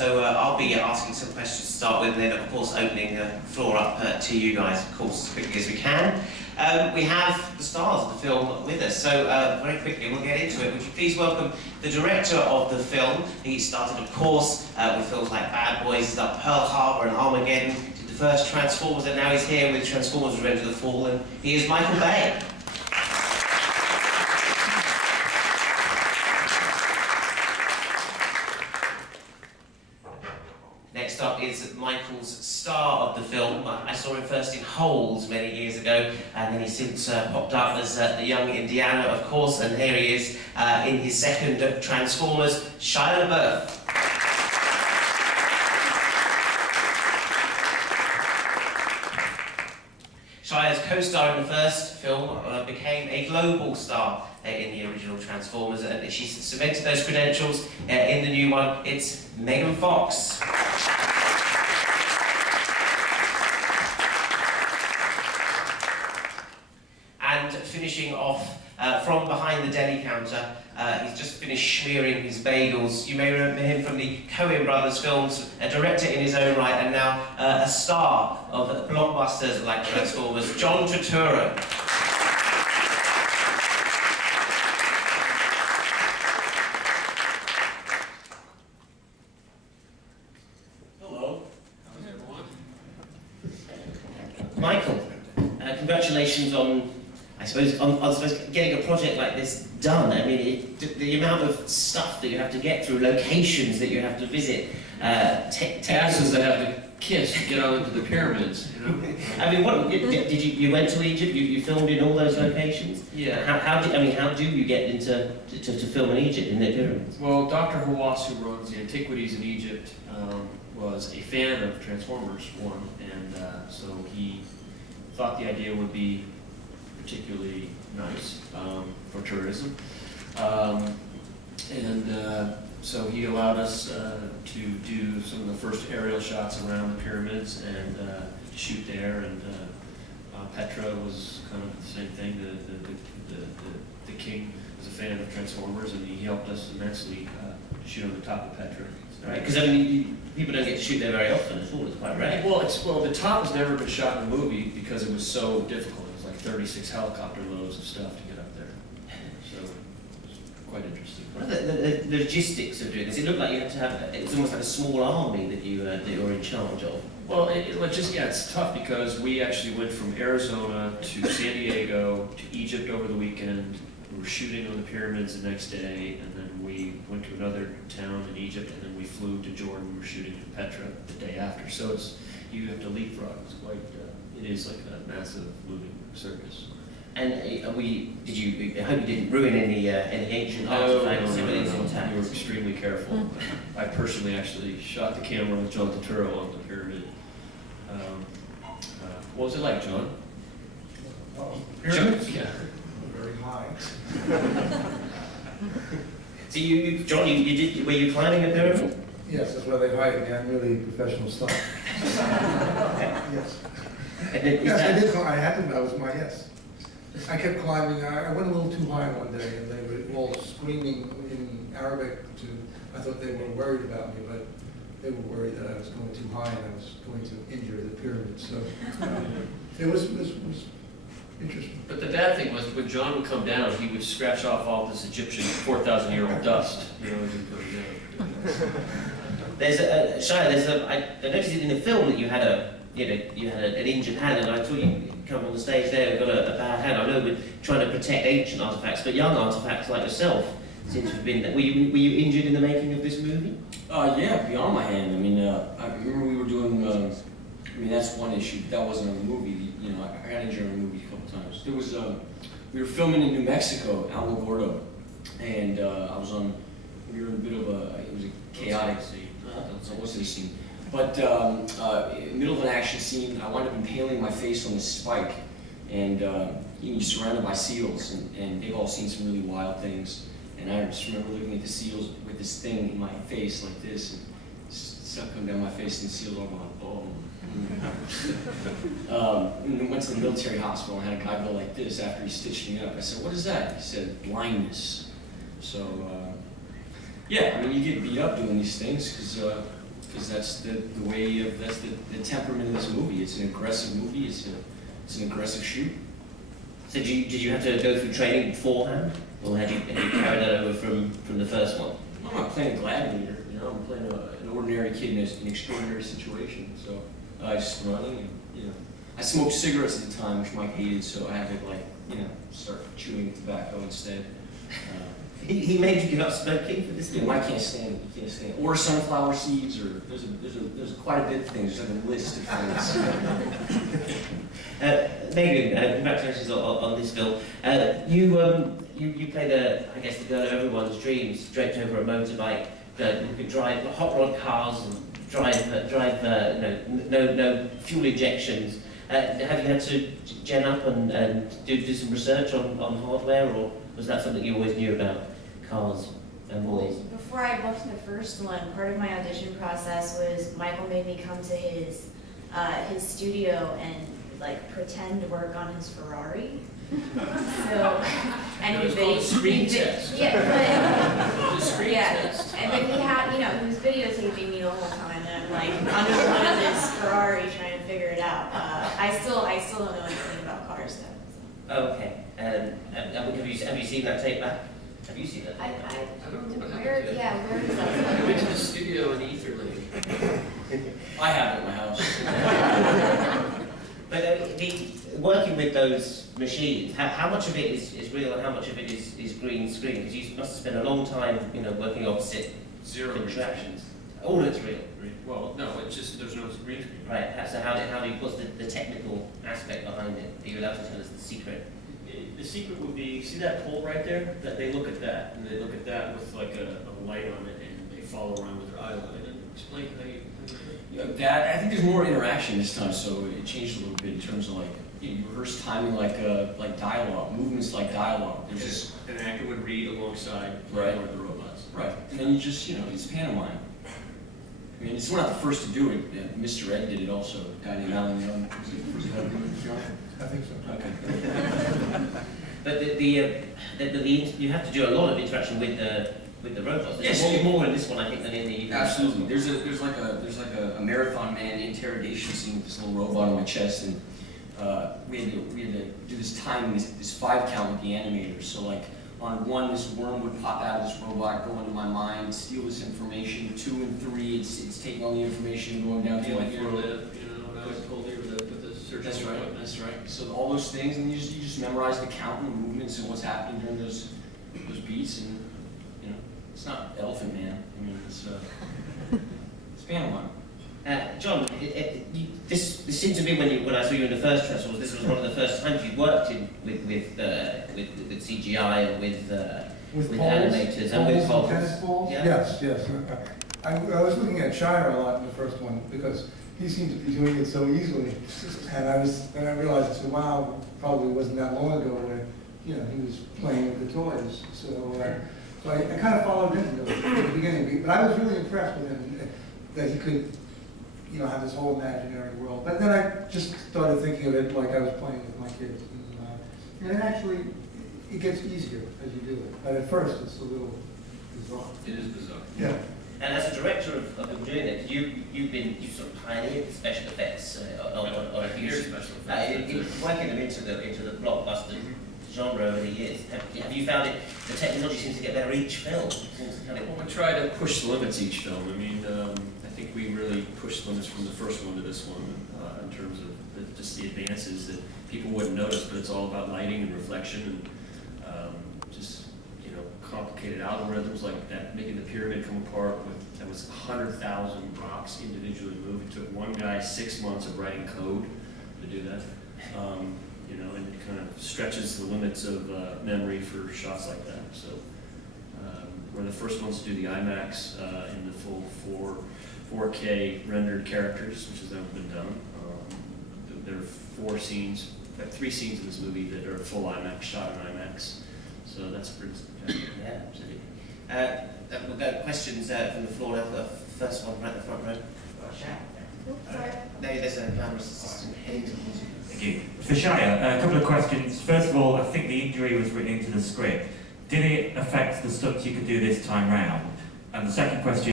I'll be asking some questions to start with, and then of course opening the floor up to you guys, of course, as quickly as we can. We have the stars of the film with us, so very quickly we'll get into it. Would you please welcome the director of the film? He started, of course, with films like Bad Boys, he's done Pearl Harbor and Armageddon, did the first Transformers, and now he's here with Transformers: Revenge of the Fallen. He is Michael Bay. Next up is Michael's star of the film. I saw him first in Holes many years ago, and then he's since popped up as the young Indiana, of course, and here he is in his second Transformers, Shia LaBeouf. Shia's co-star in the first film became a global star in the original Transformers, and she's cemented those credentials in the new one. It's Megan Fox. And finishing off from behind the deli counter, he's just finished smearing his bagels. You may remember him from the Coen Brothers films, a director in his own right, and now a star of blockbusters like Transformers, John Turturro. Hello. How's everyone? Michael, congratulations on, I suppose, getting a project like this done. I mean, the amount of stuff that you have to get through, locations that you have to visit, asses that have to kiss to get on into the pyramids. You know? I mean, what did you went to Egypt? You filmed in all those locations. Yeah. How do you get into to film in Egypt in the pyramids? Well, Dr. Hawass, who runs the antiquities in Egypt, was a fan of Transformers 1, and so he thought the idea would be particularly nice for tourism, so he allowed us to do some of the first aerial shots around the pyramids and shoot there. And Petra was kind of the same thing. The king was a fan of Transformers, and he helped us immensely shoot on the top of Petra. Right, because I mean, people don't get to shoot there very often at all. It's quite rare. Well, the top has never been shot in a movie because it was so difficult. It was like 36 helicopter loads of stuff to get up there. So it was quite interesting. What are the logistics of doing this? It looked like you had to have. It's almost like a small army that you were in charge of. Well, it's tough because we actually went from Arizona to San Diego to Egypt over the weekend. We were shooting on the pyramids the next day, and then we went to another town in Egypt, and then we flew to Jordan. We were shooting in Petra the day after. So you have to leapfrog. It's quite. It is like a massive moving circus. And I hope you didn't ruin any ancient artifacts. No. We were extremely careful. I personally actually shot the camera with John Turturro on the pyramid. What was it like, John? Pyramids? Yeah. Very high. So John, were you climbing a pyramid? Yes, that's why they hired me. I'm really professional stuff. Yes. Yes, I had to. That was my yes. I kept climbing. I went a little too high one day, and they were all screaming in Arabic. I thought they were worried about me, but they were worried that I was going too high and I was going to injure the pyramid. So it was interesting. But the bad thing was, when John would come down, he would scratch off all this Egyptian 4,000-year-old dust. You know, I noticed in the film that you had an injured hand, and I thought you come on the stage there and got a bad hand. I know we're trying to protect ancient artifacts, but young artifacts like yourself seem to have been. Were you injured in the making of this movie? Yeah, beyond my hand. I mean, I remember we were doing. I mean, that's one issue. That wasn't a movie. You know, I got injured in a movie a couple times. There was we were filming in New Mexico, Alamogordo, and we were in a bit of it was a chaotic scene. What's the scene? But in the middle of an action scene, I wound up impaling my face on this spike, and you're surrounded by SEALs, and they've all seen some really wild things. And I just remember looking at the SEALs with this thing in my face like this, and stuff coming down my face, and the SEALs all going, oh. And went to the military hospital and had a guy go like this after he stitched me up. I said, what is that? He said, blindness. So, yeah, I mean, you get beat up doing these things because because that's the way of, that's the temperament of this movie. It's an aggressive movie, it's an aggressive shoot. So did you have to go through training beforehand? Or had you carried that over from the first one? I'm not playing a gladiator, you know, I'm playing an ordinary kid in an extraordinary situation. So I just running and, you know. I smoked cigarettes at the time, which Mike hated, so I had to, like, you know, start chewing tobacco instead. He made you give up smoking for this Yeah, movie? I can't stand it. Or sunflower seeds, or there's quite a bit of things. There's like a list of things. Megan, congratulations on this film. You play the girl of everyone's dreams, draped over a motorbike. You could drive hot rod cars and drive no fuel injections. Have you had to gen up and do some research on hardware, or was that something you always knew about cars and boys? Before I booked the first one, part of my audition process was Michael made me come to his studio and like pretend to work on his Ferrari. So, and It was called screen test. Yeah, The screen test. but he had, he was videotaping me the whole time, and I'm like under the hood of this Ferrari trying to figure it out. I still don't know anything about cars though. So. Okay. Have you seen that tape back? Have you seen that? I don't know what where happened to it. where is I went to that? the studio in Etherlink. I have it at my house. But working with those machines, how much of it is real and how much of it is green screen? Because you must have spent a long time, working opposite Zero contraptions. All it's real. Well, no, it's just, there's no green screen. Right. So what's the technical aspect behind it? Are you allowed to tell us the secret? The secret would be, see that pole right there? That they look at that, and they look at that with like a light on it, and they follow around with their eye line and explain how you do it. You know, that, I think there's more interaction this time, so it changed a little bit in terms of like, you rehearse timing like dialogue, movements like dialogue. There's just An actor would read alongside Right. one of the robots. right, and then you just it's pantomime. I mean, we're not the first to do it. Mr. Ed did it also. A guy named Alan Young. Was he the first guy to do it, John? I think so. Okay. But you have to do a lot of interaction with the robots. Yes. There's more in this one, I think, than in the Absolutely. There's like a marathon man interrogation scene with this little robot on my chest, and we had to do this timing, this 5 count with the animators. So like on 1, this worm would pop out of this robot, go into my mind, steal this information. 2 and 3, it's taking all the information, going down to my throat. When I was told you with the surgical That's right. equipment. That's right. So all those things, and you just memorize the count and the movements and what's happening during those beats, and it's not Elephant Man. I mean, it's pantomime. John, this seemed to me when I saw you in the first festival, this was one of the first times you worked with CGI and with With animators and with balls balls. and tennis balls? Yeah. Yes. I was looking at Shire a lot in the first one because he seemed to be doing it so easily. And I realized, I said, wow, probably wasn't that long ago when, he was playing with the toys. So I kind of followed him at the beginning. But I was really impressed with him that he could, have this whole imaginary world. But then I just started thinking of it like I was playing with my kids. And it actually, it gets easier as you do it. But at first, it's a little bizarre. It is bizarre. Yeah. And as a director of them doing it, you've sort of pioneered the special effects on a few special effects. working them into the blockbuster genre over the years. Have you found it? The technology seems to get better each film. Well, we try to push the limits each film. I mean, I think we really pushed limits from the first one to this one in terms of just the advances that people wouldn't notice, but it's all about lighting and reflection and just complicated algorithms like that, making the pyramid come apart that was 100,000 rocks individually moved. It took one guy 6 months of writing code to do that. And it kind of stretches the limits of memory for shots like that. So we're the first ones to do the IMAX in the full 4K rendered characters, which has never been done. There are 3 scenes in this movie that are full IMAX, shot in IMAX. So that's pretty. Yeah, absolutely. We've got questions from the floor. The first one right at the front row. Sorry. There's a glamorous assistant heading towards you. Thank you. For Shire, a couple of questions. First of all, I think the injury was written into the script. Did it affect the stunts you could do this time round? And the second question